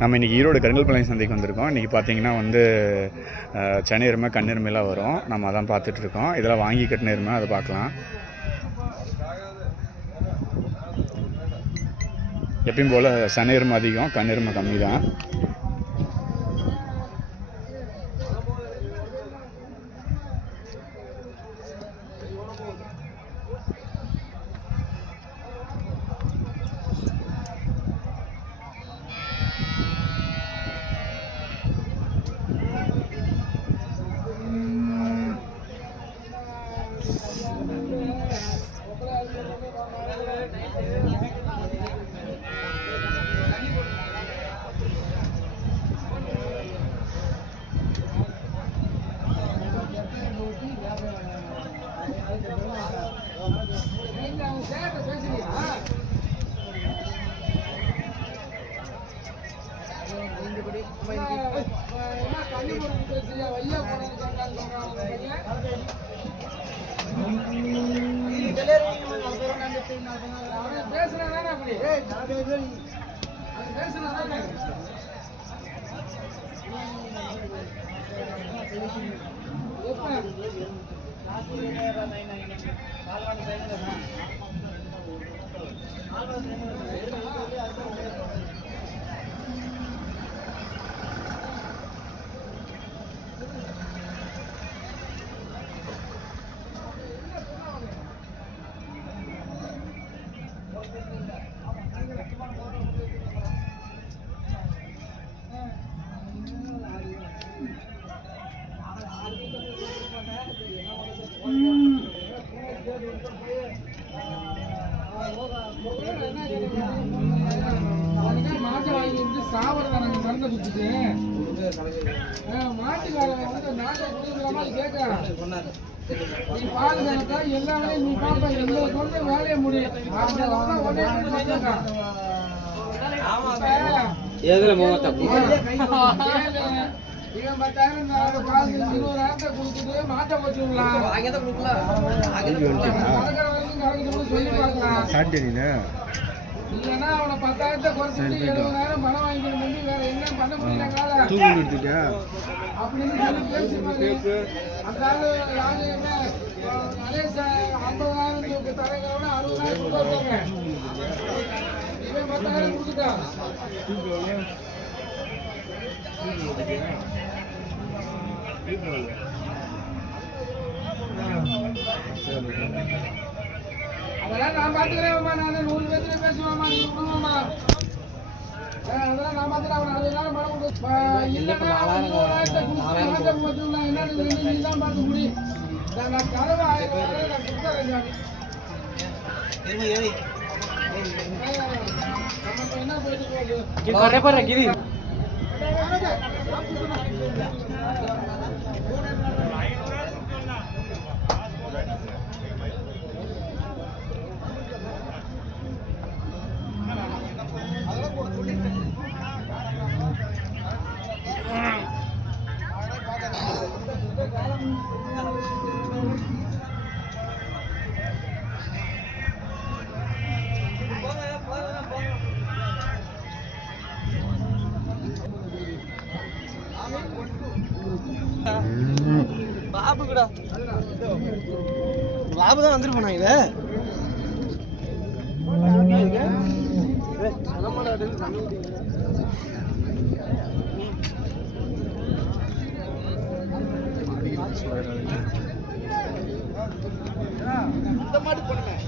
நம்ம இன்றைக்கி ஈரோடு கருங்கல்பாளையம் சந்தைக்கு வந்திருக்கோம். இன்றைக்கி பார்த்தீங்கன்னா வந்து சென்னை எருமை கண்ணெருமைலாம் வரும். நம்ம அதான் பார்த்துட்ருக்கோம். இதெல்லாம் வாங்கி கட்டின எருமை, அதை பார்க்கலாம். எப்பயும் போல் சனை எருமை அதிகம், கண்ணெருமை கம்மி தான். எல்லாமே நீ பாப்பா எங்களுக்கு வந்து வேலையை முடியும். இவன் 10,000 காசு 20,000 கொடுத்துட்டு மாட்ட போச்சுங்களா சொல்லி பார்க்கலாம். இல்லைன்னா அவனை 10,000 குறைச்சிட்டு 70,000 பணம் வாங்கிட்டு முடி வேற என்ன பண்ண முடியல அப்படின்னு சொல்லி பேசிப்பாங்க. அந்த ஆளு நரேஷ் 50,000 தரங்களோட 60,000 கொடுத்தாங்க. இவன் 10,000 கொடுத்துட்டான். அதெல்லாம் நான் பாத்துக்கிறேன். நான் 100 பேர்த்துல பேசுவாமா, நீ விடுவாமா? அதெல்லாம் நான் பாத்துக்கிறேன். அவன் 40,000 பணம் கொடுத்து இல்லைன்னா 20,000 கொடுத்து என்ன நீ தான் பார்க்க முடியும். நான் கதவை 1000 நான் கொடுத்துறேன். நமக்கு என்ன போயிட்டு போகுது? பாபு தான் வந்துட்டு போனாங்க. இந்த மாடு போனேன்.